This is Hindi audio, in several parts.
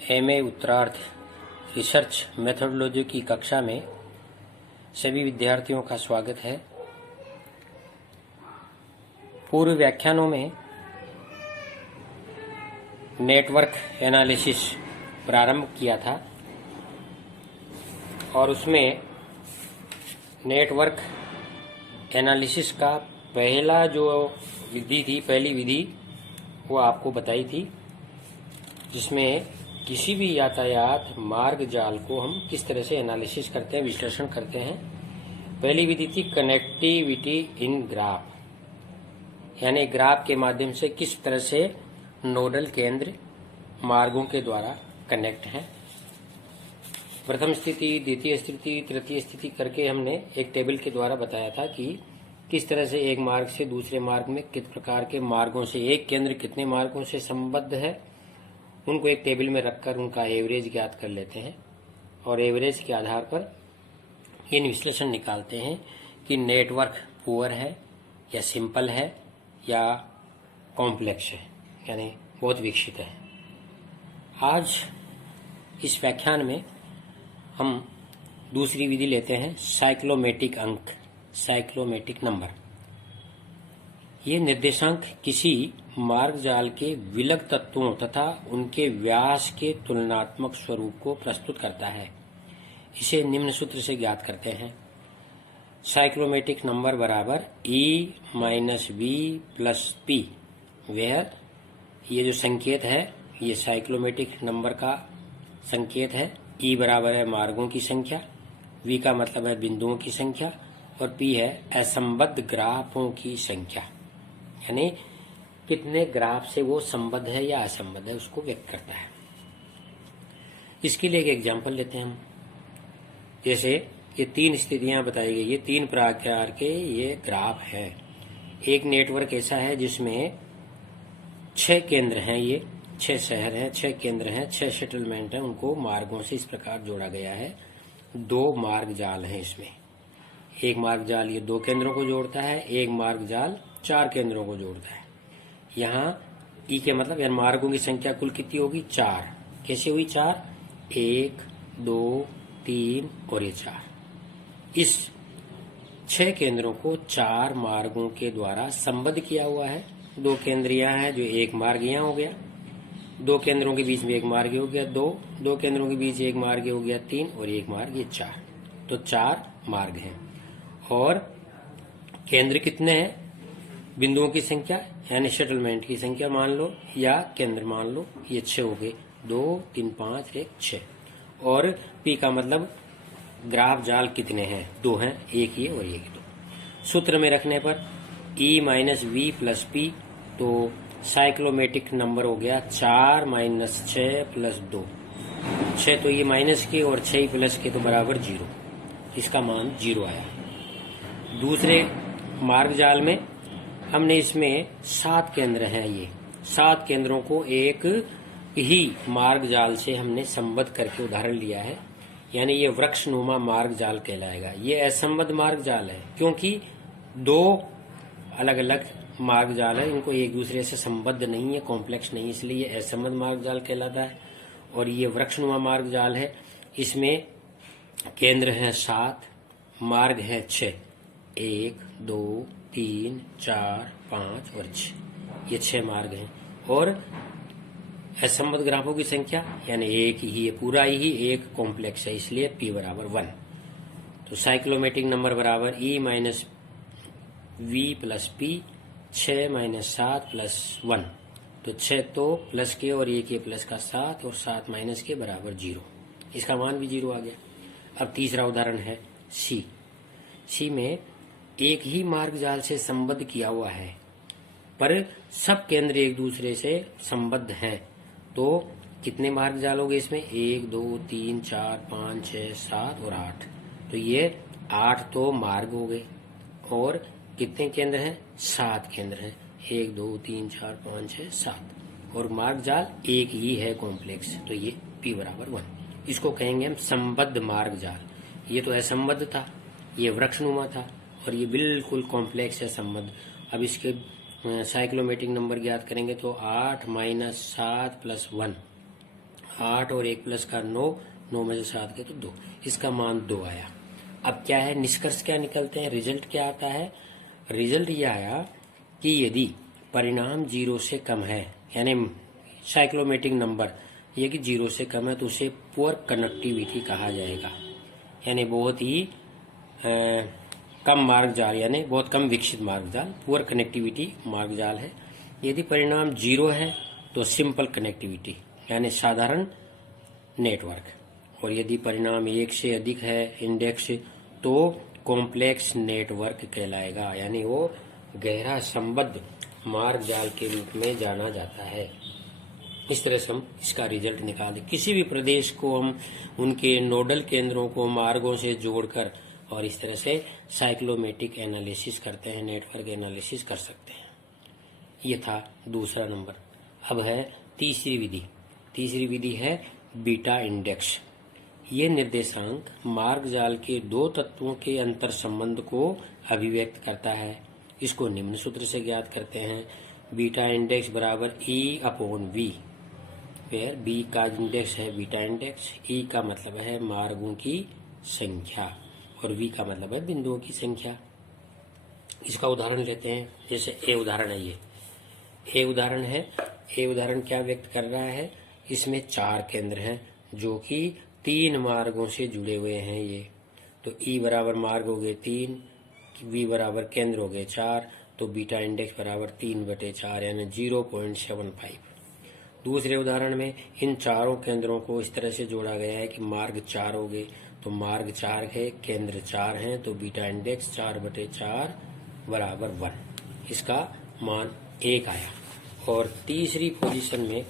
एमए उत्तरार्ध रिसर्च मेथोडोलॉजी की कक्षा में सभी विद्यार्थियों का स्वागत है। पूर्व व्याख्यानों में नेटवर्क एनालिसिस प्रारंभ किया था और उसमें नेटवर्क एनालिसिस का पहला जो विधि थी, पहली विधि वो आपको बताई थी, जिसमें किसी भी यातायात मार्ग जाल को हम किस तरह से एनालिसिस करते हैं, विश्लेषण करते हैं। पहली विधि थी कनेक्टिविटी इन ग्राफ, यानी ग्राफ के माध्यम से किस तरह से नोडल केंद्र मार्गों के द्वारा कनेक्ट हैं। प्रथम स्थिति, द्वितीय स्थिति, तृतीय स्थिति करके हमने एक टेबल के द्वारा बताया था कि किस तरह से एक मार्ग से दूसरे मार्ग में किस प्रकार के मार्गों से एक केंद्र कितने मार्गों से संबद्ध है, उनको एक टेबल में रखकर उनका एवरेज ज्ञात कर लेते हैं और एवरेज के आधार पर इन विश्लेषण निकालते हैं कि नेटवर्क पुअर है या सिंपल है या कॉम्प्लेक्स है, यानी बहुत विकसित है। आज इस व्याख्यान में हम दूसरी विधि लेते हैं, साइक्लोमेटिक अंक, साइक्लोमेटिक नंबर। ये निर्देशांक किसी मार्ग जाल के विलग तत्वों तथा उनके व्यास के तुलनात्मक स्वरूप को प्रस्तुत करता है। इसे निम्न सूत्र से ज्ञात करते हैं। साइक्लोमेटिक नंबर बराबर E minus V plus P, where ये जो संकेत है ये साइक्लोमेटिक नंबर का संकेत है। E बराबर है मार्गों की संख्या, V का मतलब है बिंदुओं की संख्या और P है असंबद्ध ग्राफों की संख्या, यानी कितने ग्राफ से वो संबद्ध है या असंबद्ध है उसको व्यक्त करता है। इसके लिए एक एग्जांपल लेते हैं हम। जैसे ये तीन स्थितियां बताई गई, ये तीन प्रकार के ये ग्राफ है। एक नेटवर्क ऐसा है जिसमें 6 केंद्र हैं, ये 6 शहर हैं, 6 केंद्र हैं, 6 सेटलमेंट हैं, उनको मार्गों से इस प्रकार जोड़ा गया है। 2 मार्ग जाल हैं इसमें। एक मार्ग जाल ये 2 केंद्रों को जोड़ता है, एक मार्ग जाल 4 केंद्रों को जोड़ता है। यहाँ ई के मतलब यानी मार्गों की संख्या कुल कितनी होगी? 4। कैसे हुई 4? 1, 2, 3 और ये 4। इस 6 केंद्रों को 4 मार्गों के द्वारा संबद्ध किया हुआ है। 2 केंद्र यहाँ है, जो एक मार्ग यहाँ हो गया, 2 केंद्रों के बीच में एक मार्ग हो गया 2 केंद्रों के बीच एक मार्ग हो गया 3 और एक मार्ग ये 4। तो 4 मार्ग हैं और केंद्र कितने हैं? बिंदुओं की संख्या यानी सेटलमेंट की संख्या मान लो या केंद्र मान लो, ये 6 हो गए। 2, 3, 5, 1, 6। और P का मतलब ग्राफ जाल कितने हैं? 2 हैं, एक ये और एक 2। सूत्र में रखने पर E minus V plus P, तो साइक्लोमेटिक नंबर हो गया 4 माइनस 6 प्लस 2। 6 तो ये माइनस के और 6 प्लस के तो बराबर 0, इसका मान 0 आया। दूसरे मार्ग जाल में हमने इसमें 7 केंद्र हैं, ये 7 केंद्रों को एक ही मार्ग जाल से हमने संबद्ध करके उदाहरण लिया है, यानी ये वृक्षनुमा मार्ग जाल कहलाएगा। ये असंबद्ध मार्ग जाल है क्योंकि 2 अलग अलग मार्ग जाल है, इनको एक दूसरे से संबद्ध नहीं है, कॉम्प्लेक्स नहीं, इसलिए ये असंबद्ध मार्ग जाल कहलाता है। और ये वृक्षनुमा मार्ग जाल है, इसमें केंद्र है 7, मार्ग है 6, 1, 2, 3, 4, 5 और 6, ये 6 मार्ग हैं। और असंबद्ध ग्राफों की संख्या यानी एक ही है, पूरा ही एक कॉम्प्लेक्स है, इसलिए P बराबर 1। तो साइक्लोमेटिक नंबर बराबर E minus V plus P, 6 minus 7 plus 1। तो 6 तो प्लस के और एक प्लस का 7 और 7 माइनस के बराबर 0, इसका मान भी 0 आ गया। अब तीसरा उदाहरण है C में एक ही मार्ग जाल से संबद्ध किया हुआ है पर सब केंद्र एक दूसरे से संबद्ध हैं। तो कितने मार्ग जाल हो गए इसमें? 1, 2, 3, 4, 5, 6, 7 और 8। तो ये 8 तो मार्ग हो गए और कितने केंद्र हैं? 7 केंद्र हैं, 1, 2, 3, 4, 5, 6, 7 और मार्ग जाल एक ही है, कॉम्प्लेक्स। तो ये P बराबर 1। इसको कहेंगे हम संबद्ध मार्ग जाल। ये तो असंबद्ध था, ये वृक्षनुमा था और ये बिल्कुल कॉम्प्लेक्स है, संबद्ध। अब इसके साइक्लोमेटिक नंबर ज्ञात करेंगे तो 8 माइनस 7 प्लस 1 8 और 1 प्लस का 9, 9 में से 7 गए तो 2, इसका मान 2 आया। अब क्या है, निष्कर्ष क्या निकलते हैं, रिजल्ट क्या आता है? रिजल्ट ये आया कि यदि परिणाम 0 से कम है, यानी साइक्लोमेटिक नंबर ये कि 0 से कम है, तो उसे पुअर कनेक्टिविटी कहा जाएगा, यानी बहुत ही कम मार्ग जाल, यानी बहुत कम विकसित मार्ग जाल, पुअर कनेक्टिविटी मार्ग जाल है। यदि परिणाम 0 है तो सिंपल कनेक्टिविटी, यानी साधारण नेटवर्क, और यदि परिणाम 1 से अधिक है इंडेक्स तो कॉम्प्लेक्स नेटवर्क कहलाएगा, यानी वो गहरा संबद्ध मार्ग जाल के रूप में जाना जाता है। इस तरह से हम इसका रिजल्ट निकालें। किसी भी प्रदेश को हम उनके नोडल केंद्रों को मार्गों से जोड़कर और इस तरह से साइक्लोमेटिक एनालिसिस करते हैं, नेटवर्क एनालिसिस कर सकते हैं। ये था दूसरा नंबर। अब है तीसरी विधि। तीसरी विधि है बीटा इंडेक्स। ये निर्देशांक मार्ग जाल के दो तत्वों के अंतर संबंध को अभिव्यक्त करता है। इसको निम्न सूत्र से ज्ञात करते हैं, बीटा इंडेक्स बराबर E upon V, where B का इंडेक्स है बीटा इंडेक्स, E का मतलब है मार्गों की संख्या और V का मतलब है बिंदुओं की संख्या। इसका उदाहरण लेते हैं, जैसे ए उदाहरण है, ये ए उदाहरण है। ए उदाहरण क्या व्यक्त कर रहा है, इसमें 4 केंद्र हैं जो कि 3 मार्गों से जुड़े हुए हैं। ये तो E बराबर मार्ग हो गए 3, V बराबर केंद्र हो गए 4, तो बीटा इंडेक्स बराबर 3/4 यानी 0.75। दूसरे उदाहरण में इन चारों केंद्रों को इस तरह से जोड़ा गया है कि मार्ग 4 हो गए, तो मार्ग 4 है, केंद्र 4 हैं, तो बीटा इंडेक्स 4/4 बराबर 1। इसका मान 1 आया। और तीसरी पोजीशन में,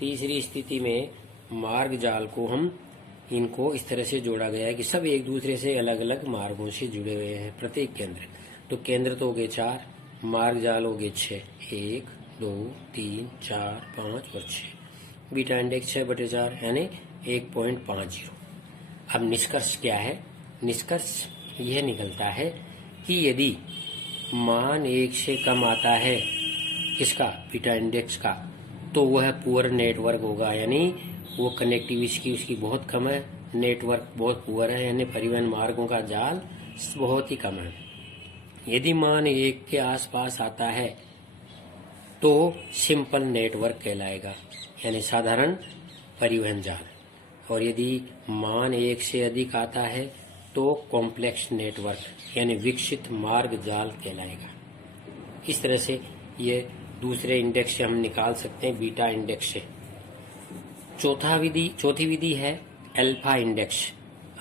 तीसरी स्थिति में मार्ग जाल को हम इनको इस तरह से जोड़ा गया है कि सब एक दूसरे से अलग अलग मार्गों से जुड़े हुए हैं प्रत्येक केंद्र। तो केंद्र तो हो गए 4, मार्ग जाल हो गए 6, 1 2 3 4 5 और 6, बीटा इंडेक्स 6/4 यानी 1.50। अब निष्कर्ष क्या है, निष्कर्ष यह निकलता है कि यदि मान 1 से कम आता है किसका, बीटा इंडेक्स का, तो वह पुअर नेटवर्क होगा, यानी वो कनेक्टिविटी उसकी बहुत कम है, नेटवर्क बहुत पुअर है, यानी परिवहन मार्गों का जाल बहुत ही कम है। यदि मान 1 के आसपास आता है तो सिंपल नेटवर्क कहलाएगा, यानी साधारण परिवहन जाल, और यदि मान 1 से अधिक आता है तो कॉम्प्लेक्स नेटवर्क यानी विकसित मार्ग जाल कहलाएगा। इस तरह से ये दूसरे इंडेक्स से हम निकाल सकते हैं, बीटा इंडेक्स से। चौथी विधि है अल्फा इंडेक्स,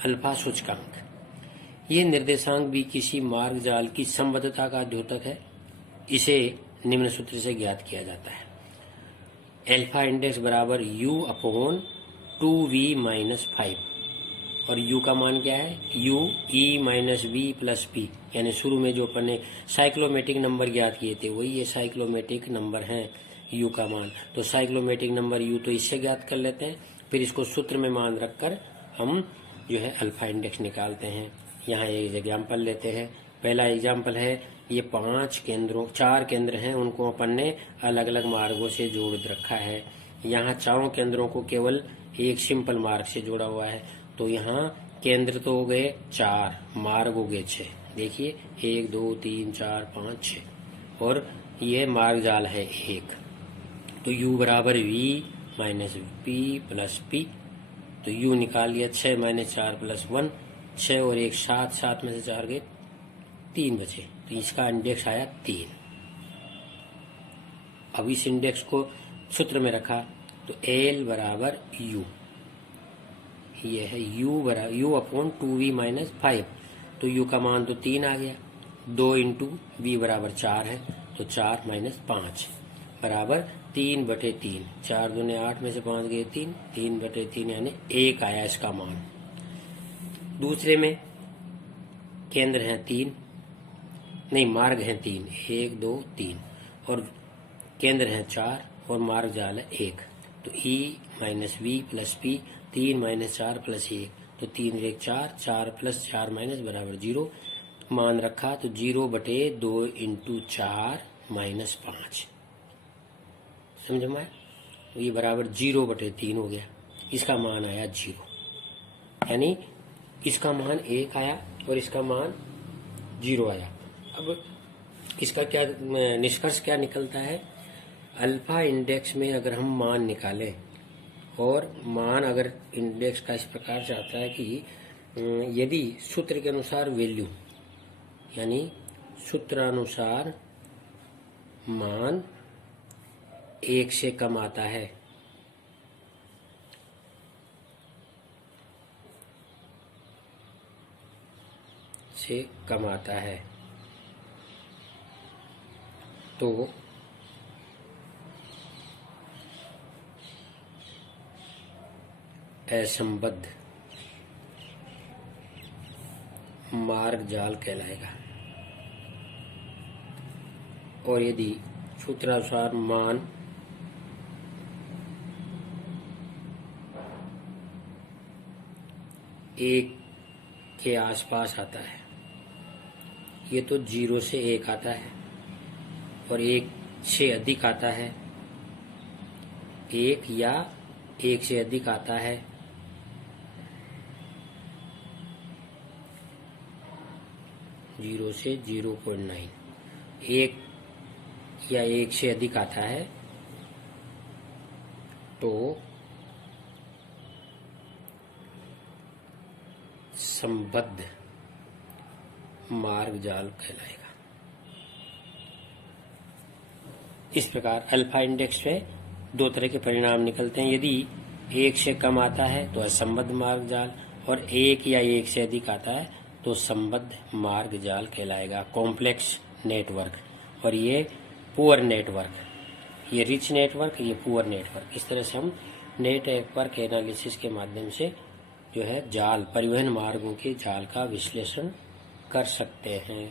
अल्फा सूचकांक। ये निर्देशांक भी किसी मार्ग जाल की संबद्धता का द्योतक है। इसे निम्न सूत्र से ज्ञात किया जाता है, अल्फा इंडेक्स बराबर U अपॉन 2V-5, और U का मान क्या है, U E-V+P, यानी शुरू में जो अपन ने साइक्लोमेटिक नंबर ज्ञात किए थे वही ये साइक्लोमेटिक नंबर हैं U का मान। तो साइक्लोमेटिक नंबर U तो इससे ज्ञात कर लेते हैं, फिर इसको सूत्र में मान रखकर हम जो है अल्फा इंडेक्स निकालते हैं। यहाँ एक एग्जाम्पल लेते हैं। पहला एग्जाम्पल है, ये 4 केंद्र हैं, उनको अपन ने अलग अलग मार्गों से जोड़ रखा है। यहाँ चारों केंद्रों को केवल एक सिंपल मार्ग से जोड़ा हुआ है, तो यहाँ केंद्र तो हो गए 4, मार्ग हो गए 6। देखिए 1 2 3 4 5 6, और ये मार्ग जाल है 1। तो U बराबर V-P+P, तो U निकाल लिया, 6 - 4 + 1, 6 और 1 7, 7 में से 4 गए 3 बचे, तो इसका इंडेक्स आया 3। अब इस इंडेक्स को सूत्र में रखा तो L बराबर U, ये है U अपॉन 2V-5, तो U का मान तो 3 आ गया, 2 × V बराबर 4 है, तो 4 - 5 बराबर 3/3, 4 दूने 8 में से 5 गए 3, 3/3 यानी 1 आया इसका मान। दूसरे में केंद्र हैं 3, नहीं मार्ग हैं 3, 1 2 3, और केंद्र हैं 4 और मार्ग जाल है 1, तो E-V+P, 3 - 4 + 1, तो 3 1 4, 4 + 4 - बराबर 0, मान रखा तो 0/2 × 4 - 5, समझ में आया? ये बराबर 0/3 हो गया। इसका मान आया 0, यानी इसका मान 1 आया और इसका मान 0 आया। अब इसका क्या निष्कर्ष क्या निकलता है? अल्फा इंडेक्स में अगर हम मान निकालें और मान अगर इंडेक्स का इस प्रकार से आता है कि यदि सूत्र के अनुसार वैल्यू, यानी सूत्रानुसार मान 1 से कम आता है तो असंबद्ध मार्ग जाल कहलाएगा। और यदि सूत्रानुसार मान एक के आसपास आता है, ये तो 0 से 1 आता है और 1 से अधिक आता है, 1 या 1 से अधिक आता है, जीरो से 0.9, 1 या 1 से अधिक आता है तो संबद्ध मार्ग जाल कहलाएगा। इस प्रकार अल्फा इंडेक्स में 2 तरह के परिणाम निकलते हैं। यदि 1 से कम आता है तो असंबद्ध मार्ग जाल, और 1 या 1 से अधिक आता है तो संबद्ध मार्ग जाल कहलाएगा। कॉम्प्लेक्स नेटवर्क, और ये पुअर नेटवर्क, ये रिच नेटवर्क, ये पुअर नेटवर्क। इस तरह से हम नेटवर्क एनालिसिस के माध्यम से जो है जाल, परिवहन मार्गों के जाल का विश्लेषण कर सकते हैं।